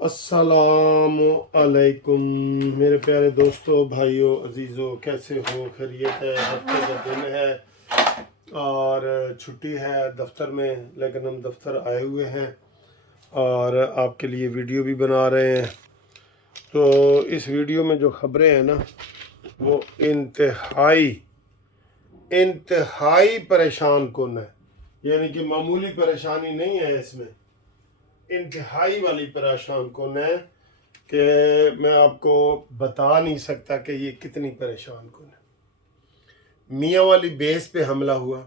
अस्सलामु अलैकुम मेरे प्यारे दोस्तों, भाइयों, अजीज़ों, कैसे हो? खैरियत है? हफ्ते का दिन है और छुट्टी है दफ्तर में, लेकिन हम दफ्तर आए हुए हैं और आपके लिए वीडियो भी बना रहे हैं। तो इस वीडियो में जो ख़बरें हैं ना, वो इंतहाई परेशान कुन है। यानी कि मामूली परेशानी नहीं है, इसमें इंतहाई वाली परेशान कुन है कि मैं आपको बता नहीं सकता कि ये कितनी परेशान कुन है। मियाँ वाली बेस पे हमला हुआ,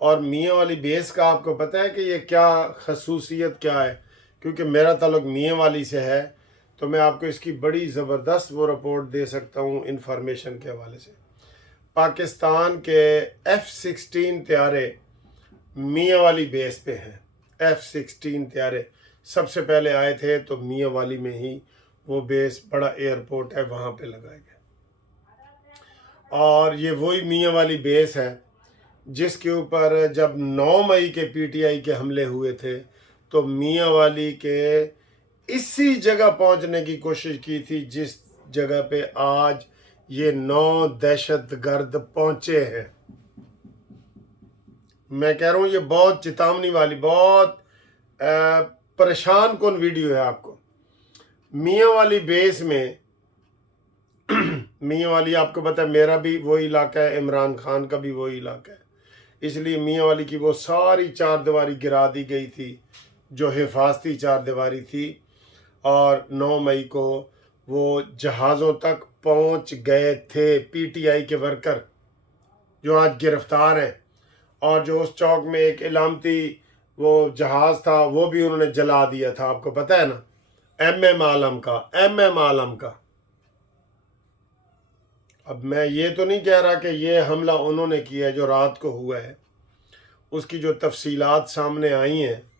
और मियाँ वाली बेस का आपको पता है कि ये क्या खसूसियत क्या है? क्योंकि मेरा ताल्लुक मियाँ वाली से है, तो मैं आपको इसकी बड़ी ज़बरदस्त वो रिपोर्ट दे सकता हूँ इंफॉर्मेशन के हवाले से। पाकिस्तान के F-16 त्यारे मियाँ वाली बेस पे हैं। F-16 त्यारे सबसे पहले आए थे तो मियाँ वाली में ही वो बेस, बड़ा एयरपोर्ट है, वहाँ पे लगाए गए। और ये वही मियाँ वाली बेस है जिसके ऊपर जब 9 मई के PTI के हमले हुए थे तो मियाँ वाली के इसी जगह पहुंचने की कोशिश की थी जिस जगह पे आज ये 9 दहशतगर्द पहुंचे हैं। मैं कह रहा हूँ ये बहुत चेतावनी वाली, बहुत परेशान कौन वीडियो है आपको। मियाँ वाली बेस में मियाँ वाली आपको पता है मेरा भी वही इलाका है, इमरान खान का भी वही इलाका है, इसलिए मियाँ वाली की वो सारी चारदीवारी गिरा दी गई थी जो हिफाजती चारदीवारी थी। और 9 मई को वो जहाज़ों तक पहुंच गए थे PTI के वर्कर जो आज गिरफ्तार हैं, और जो उस चौक में एक इलामती वो जहाज़ था वो भी उन्होंने जला दिया था, आपको पता है ना, MM आलम का। अब मैं ये तो नहीं कह रहा कि ये हमला उन्होंने किया है जो रात को हुआ है, उसकी जो तफसीलात सामने आई हैं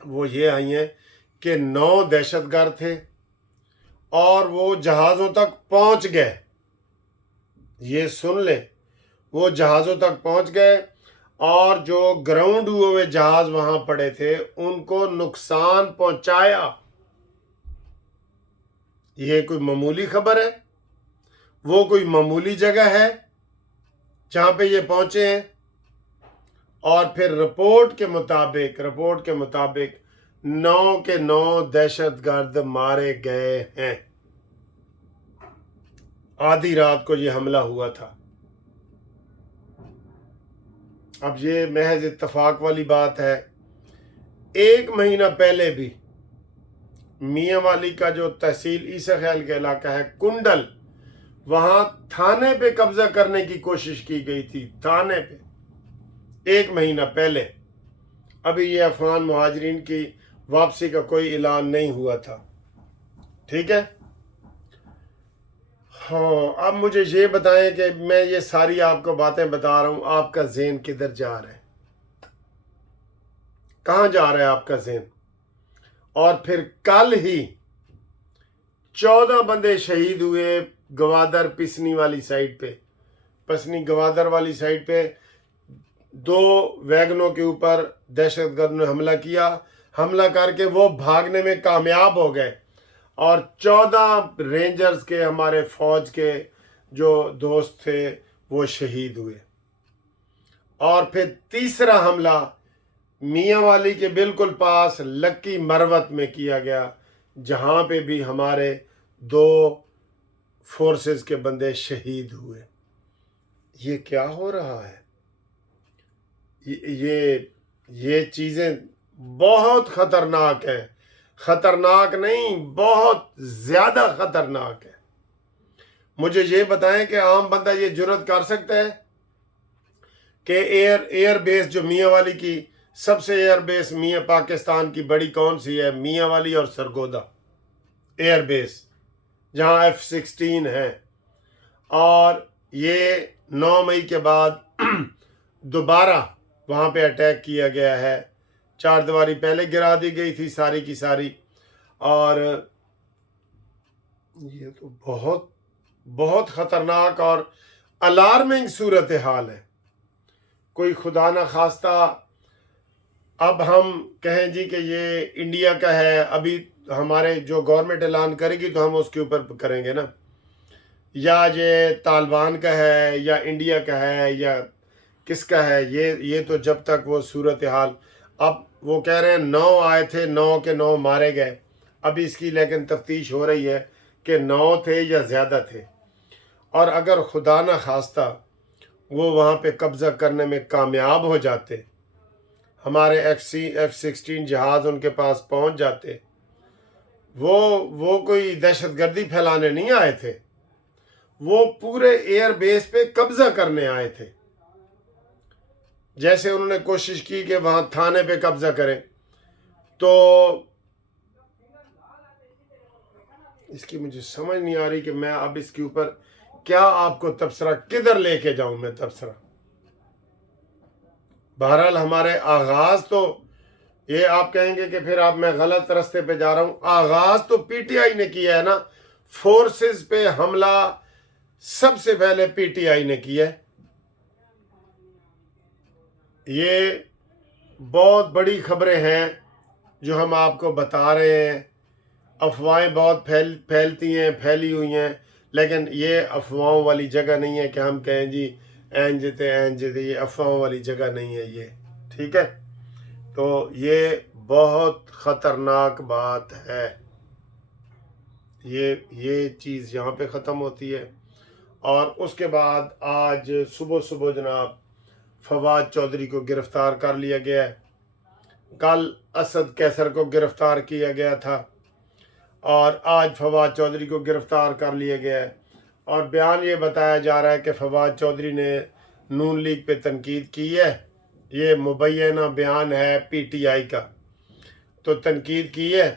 वो ये आई हैं कि 9 दहशतगर्द थे और वो जहाज़ों तक पहुंच गए। ये सुन लें, वो जहाज़ों तक पहुंच गए और जो ग्राउंड हुए हुए जहाज़ वहां पड़े थे उनको नुकसान पहुंचाया। ये कोई मामूली खबर है? वो कोई मामूली जगह है जहां पे ये पहुंचे हैं? और फिर रिपोर्ट के मुताबिक 9 के 9 दहशतगर्द मारे गए हैं। आधी रात को ये हमला हुआ था। अब ये महज इत्तफाक वाली बात है, 1 महीना पहले भी मियाँ वाली का जो तहसील ईसा ख्याल का इलाका है कुंडल, वहां थाने पे कब्जा करने की कोशिश की गई थी, थाने पे 1 महीना पहले। अभी ये अफगान मुहाजिरीन की वापसी का कोई ऐलान नहीं हुआ था, ठीक है। हाँ, अब मुझे ये बताएं कि मैं ये सारी आपको बातें बता रहा हूं, आपका ज़हन किधर जा रहा है, कहाँ जा रहा है आपका ज़हन? और फिर कल ही 14 बंदे शहीद हुए गवादर पिसनी वाली साइड पे, पसनी गवादर वाली साइड पे 2 वैगनों के ऊपर दहशतगर्द ने हमला करके वो भागने में कामयाब हो गए और 14 रेंजर्स के, हमारे फौज के जो दोस्त थे, वो शहीद हुए। और फिर तीसरा हमला मियाँ वाली के बिल्कुल पास लक्की मरवत में किया गया, जहां पे भी हमारे 2 फोर्सेस के बंदे शहीद हुए। ये क्या हो रहा है? ये चीज़ें बहुत ख़तरनाक हैं। ख़तरनाक नहीं, बहुत ज़्यादा ख़तरनाक है। मुझे ये बताएं कि आम बंदा ये जुर्रत कर सकता है कि एयर बेस जो मियाँ वाली की सबसे एयर बेस मियाँ पाकिस्तान की बड़ी कौन सी है? मियाँ वाली और सरगोदा एयर बेस, जहाँ F-16 है। और ये 9 मई के बाद दोबारा वहाँ पे अटैक किया गया है। चारदीवारी पहले गिरा दी गई थी सारी की सारी, और ये तो बहुत बहुत ख़तरनाक और अलार्मिंग सूरत हाल है। कोई खुदा न खास्ता अब हम कहें जी कि ये इंडिया का है, अभी हमारे जो गवर्नमेंट ऐलान करेगी तो हम उसके ऊपर करेंगे ना, या ये तालिबान का है या इंडिया का है या किसका है, ये तो जब तक वो सूरत हाल, अब वो कह रहे हैं 9 आए थे, 9 के 9 मारे गए। अभी इसकी लेकिन तफ्तीश हो रही है कि 9 थे या ज़्यादा थे। और अगर खुदा न खास्ता वो वहाँ पे कब्ज़ा करने में कामयाब हो जाते, हमारे F-16 जहाज़ उनके पास पहुँच जाते, वो कोई दहशतगर्दी फैलाने नहीं आए थे, वो पूरे एयर बेस पे कब्ज़ा करने आए थे। जैसे उन्होंने कोशिश की कि वहाँ थाने पे कब्ज़ा करें, तो इसकी मुझे समझ नहीं आ रही कि मैं अब इसके ऊपर क्या आपको तबसरा, किधर लेके जाऊं मैं तबसरा। बहरहाल हमारे आगाज़ तो, ये आप कहेंगे कि फिर आप मैं गलत रास्ते पे जा रहा हूं, आगाज़ तो पीटीआई ने किया है ना। फोर्सेस पे हमला सबसे पहले पीटीआई ने किया है। ये बहुत बड़ी खबरें हैं जो हम आपको बता रहे हैं। अफवाहें बहुत फैली हुई हैं, लेकिन ये अफवाहों वाली जगह नहीं है कि हम कहें जी एन जीते, ये अफवाहों वाली जगह नहीं है ये, ठीक है। तो ये बहुत ख़तरनाक बात है। ये चीज़ यहाँ पे ख़त्म होती है। और उसके बाद आज सुबह सुबह जनाब फवाद चौधरी को गिरफ़्तार कर लिया गया है। कल असद कैसर को गिरफ़्तार किया गया था और आज फवाद चौधरी को गिरफ़्तार कर लिया गया है। और बयान ये बताया जा रहा है कि फवाद चौधरी ने नून लीग पे तनकीद की है। ये मुबैना बयान है पीटीआई का, तो तनकीद की है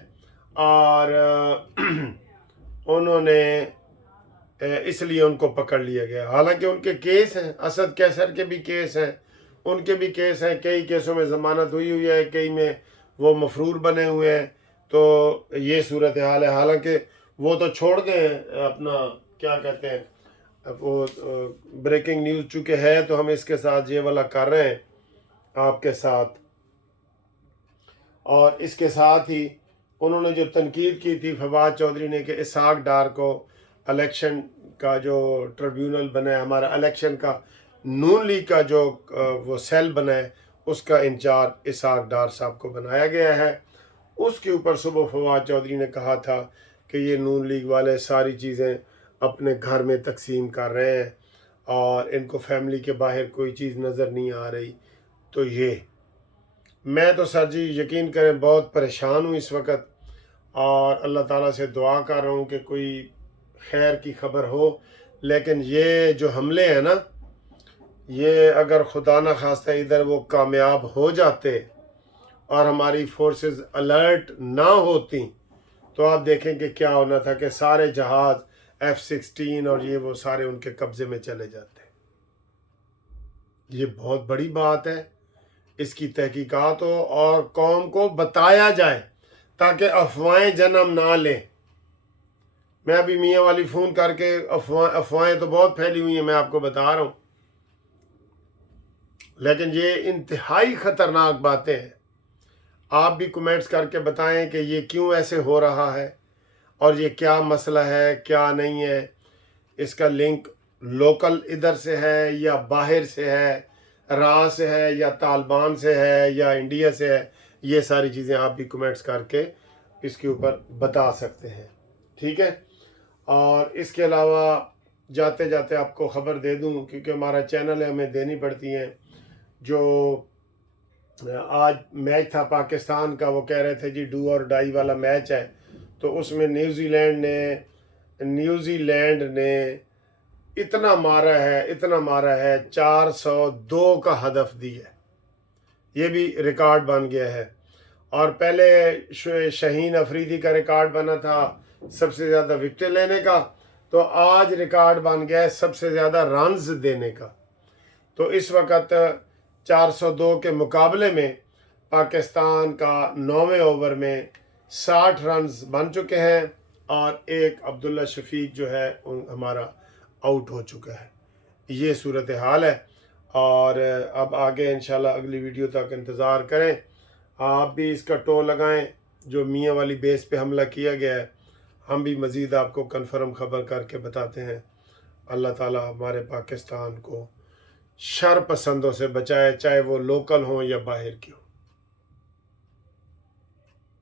और उन्होंने इसलिए उनको पकड़ लिया गया। हालांकि उनके केस हैं, असद कैसर के भी केस हैं, उनके भी केस हैं, कई केसों में ज़मानत हुई है, कई में वो मफरूर बने हुए हैं। तो ये सूरत हाल है। हालांकि वो तो छोड़ गए अपना, क्या कहते हैं, वो ब्रेकिंग न्यूज़ चूँकि है तो हम इसके साथ ये वाला कर रहे हैं आपके साथ। और इसके साथ ही उन्होंने जो तनकीद की थी फवाद चौधरी ने कि इसहाक डार को इलेक्शन का जो ट्रिब्यूनल बना है, हमारा इलेक्शन का नून लीग का जो वो सेल बना है, उसका इंचार्ज इसहाक डार साहब को बनाया गया है। उसके ऊपर सुबह फवाद चौधरी ने कहा था कि ये नून लीग वाले सारी चीज़ें अपने घर में तकसीम कर रहे हैं और इनको फैमिली के बाहर कोई चीज़ नज़र नहीं आ रही। तो ये मैं तो सर जी यकीन करें बहुत परेशान हूँ इस वक्त, और अल्लाह ताला से दुआ कर रहा हूँ कि कोई खैर की खबर हो। लेकिन ये जो हमले हैं ना, ये अगर खुदा न खास्ता इधर वो कामयाब हो जाते और हमारी फोर्सेस अलर्ट ना होती, तो आप देखें कि क्या होना था कि सारे जहाज़ F-16 और ये वो सारे उनके कब्ज़े में चले जाते। ये बहुत बड़ी बात है, इसकी तहकीकात हो और कौम को बताया जाए ताकि अफवाहें जन्म ना लें। मैं अभी मियाँ वाली फ़ोन करके अफवाहें तो बहुत फैली हुई हैं, मैं आपको बता रहा हूँ, लेकिन ये इंतहाई ख़तरनाक बातें हैं। आप भी कमेंट्स करके बताएं कि ये क्यों ऐसे हो रहा है और ये क्या मसला है, क्या नहीं है। इसका लिंक लोकल इधर से है या बाहर से है, रा से है या तालिबान से है या इंडिया से है, ये सारी चीज़ें आप भी कमेंट्स करके इसके ऊपर बता सकते हैं, ठीक है। और इसके अलावा जाते जाते आपको ख़बर दे दूं, क्योंकि हमारा चैनल है, हमें देनी पड़ती हैं। जो आज मैच था पाकिस्तान का, वो कह रहे थे जी डू और डाई वाला मैच है, तो उसमें न्यूजीलैंड ने इतना मारा है 402 का हदफ दिया, ये भी रिकॉर्ड बन गया है। और पहले शाहीन अफरीदी का रिकॉर्ड बना था सबसे ज़्यादा विकेट लेने का, तो आज रिकॉर्ड बन गया है सबसे ज़्यादा रन्स देने का। तो इस वक्त 402 के मुकाबले में पाकिस्तान का 9वें ओवर में 60 रन्स बन चुके हैं और एक अब्दुल्ला शफीक जो है हमारा आउट हो चुका है। ये सूरत हाल है। और अब आगे इंशाल्लाह अगली वीडियो तक इंतज़ार करें। आप भी इसका टो लगाएं جو میاں والی بیس پہ حملہ کیا گیا ہے، ہم بھی مزید آپ کو کنفرم خبر کر کے بتاتے ہیں۔ اللہ تعالیٰ ہمارے پاکستان کو شر پسندوں سے بچائے، چاہے وہ لوکل ہوں یا باہر کی ہوں۔